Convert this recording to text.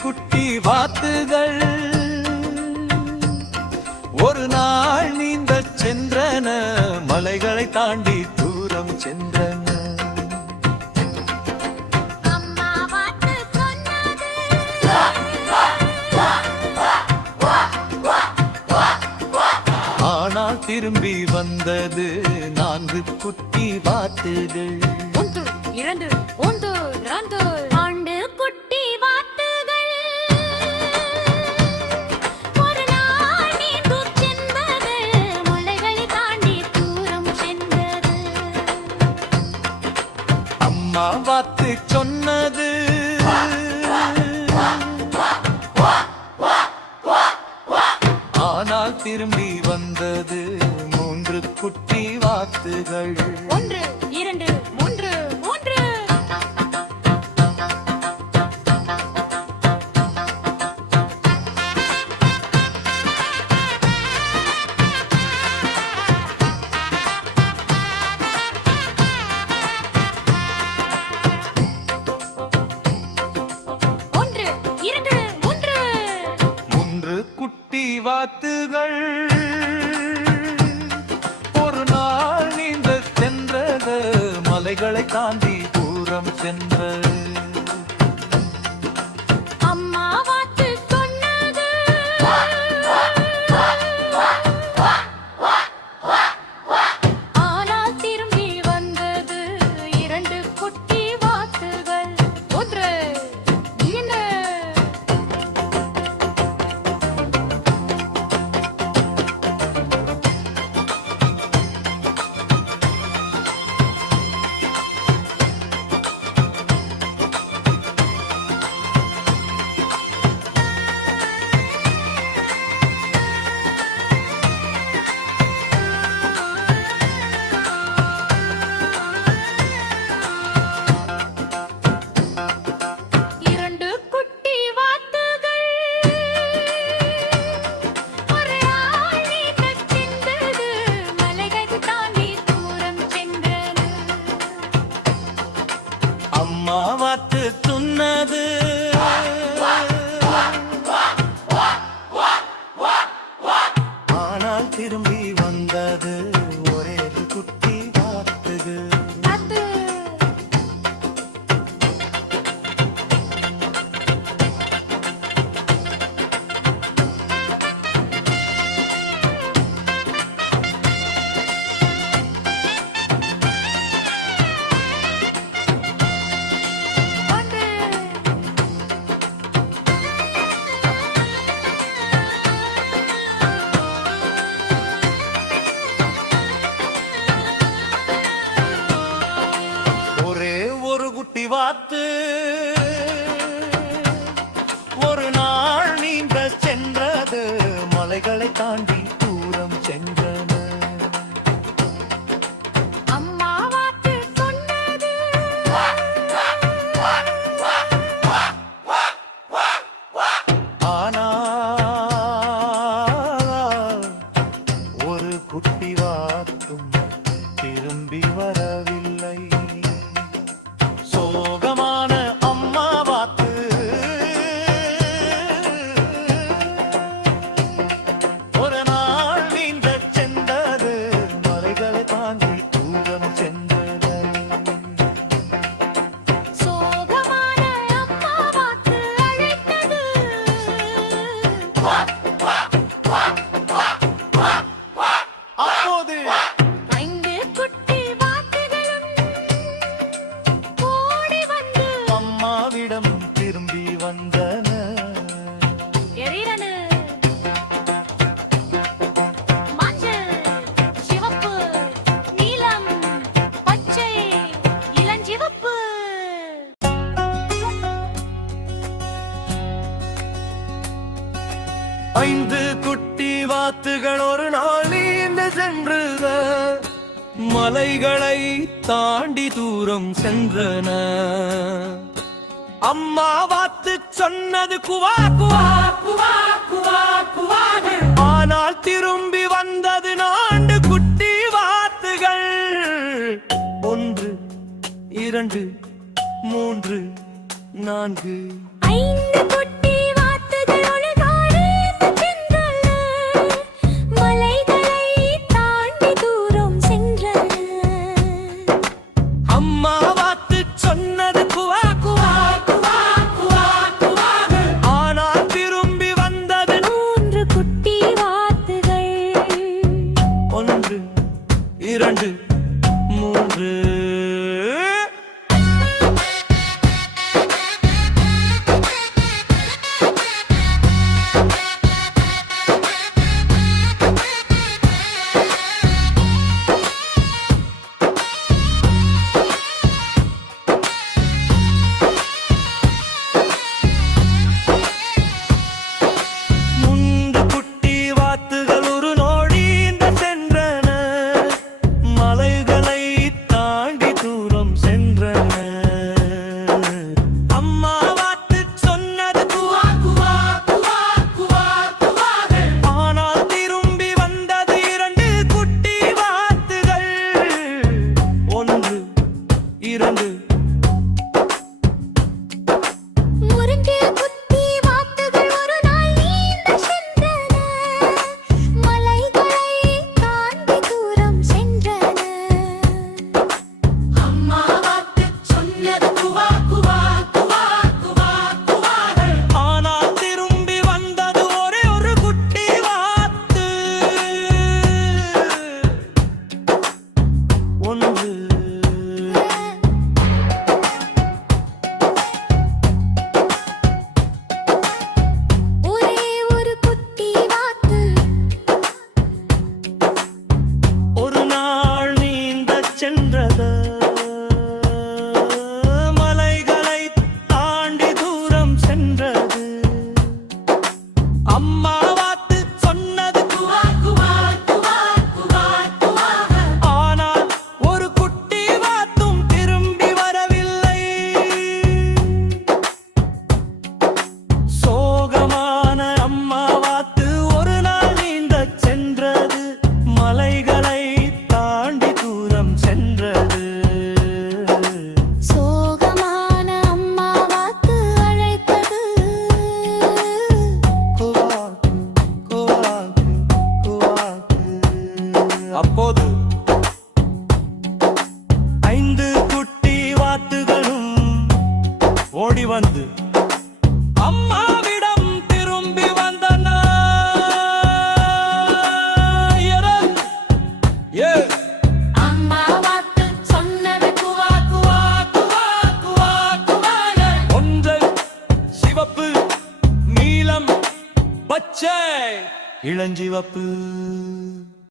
குட்டி வாத்துகள் ஒரு நாள் நீந்த சென்றன, மலைகளை தாண்டி தூரம் சென்றன. ஆனால் திரும்பி வந்தது 4 குட்டி வாத்துகள். 1 2 1 2 2 குட்டி வாத்துகள் ஒரு நாள் நீந்து சென்றது, மலைகளை தாண்டி தூரம் சென்றது. அம்மா வாத்து சொன்னது, ஆனால் திரும்பி வந்தது 3 குட்டி வாத்துகள். 1 2 3 3 1 2 3 3 குட்டி வாத்துகள் ஒரு நாள் நீந்த சென்றது, மலைகளை தாண்டி தூரம் சென்றது. அம்மா வாத்து சொன்னது, ஆனால் திரும்பி வந்தது 2 குட்டி வாத்துகள். 1 2 2 குட்டி வாத்துகள் ஒரு நாள் நீந்தச் சென்றது, மலைகளை தாண்டி தூரம் சென்றது. அம்மா வாத்து சொன்னது, ஆனால் திரும்பி வந்தது ஒரே குட்டி வாத்துகள். அது ஒன்று ஒரே ஒரு குட்டி வாத்து ஒரு நாள் நீந்த சென்றது, மலைகளை தாண்டி தூரம் சென்றன. அம்மா வாத்து சொன்னது, ஆனால் ஒரு குட்டி வாத்தும் திரும்பி வரவில்லை. சோகமான அம்மா வாத்து ஒரு நாள் நீந்த சென்றது, மலைகளை தாண்டி தூரம் சென்றது. சோகமான அம்மா வாத்து அழைத்தது. அப்போது 5 குட்டி வாத்துகளும் ஓடி வந்து அம்மாவிடம் திரும்பி வந்தன. எரிரனு மஞ்சள் சிவப்பு நீலம் பச்சை இளஞ்சிவப்பு. 5 குட்டி வாத்துகள் ஒரு நாள் நீந்து சென்றன, மலைகளை தாண்டி தூரம் சென்றன. அம்மா வாத்து சொன்னது குவா குவா குவா குவா குவாது, ஆனால் திரும்பி வந்தது 4 குட்டி வாத்துகள். 1 2 3 4 5 குட்டி 2 முருங்கை குத்தி வாத்துகள் ஒரு நாள் நீந்த சென்றன மலைகளை தாண்டி தூரம் சென்றன அம்மா வாத்து சொன்னது குவா குவா குவா குவா குவாகள் ஆனால் திரும்பி வந்தது ஒரே ஒரு குட்டி வாத்து 1 ஒரே ஒரு குட்டி வாத்து ஒரு நாள் நீந்தச் சென்றது மலைகளை தாண்டி தூரம் சென்றது அம்மா வாத்து சொன்னது குவா குவா குவா குவா குவாகள் ஆனால் ஒரு குட்டி வாத்தும் திரும்பி வரவில்லை சோகமான அம்மா வாத்து ஒரு நாள் நீந்தச் சென்றது மலைகளை தாண்டி தூரம் சென்றது சோகமான அம்மா வாத்து அழைத்தது குவாக்கு, குவாக்கு, குவாக்கு. அப்போது 5 குட்டி வாத்துகளும் ஓடி வந்து அம்மாவிடம் திரும்பி வந்தன அம்மா வாத்து சொன்னது குவா குவா குவா குவா குவாகள் ஒன்று சிவப்பு நீலம் பச்சை இளஞ்சிவப்பு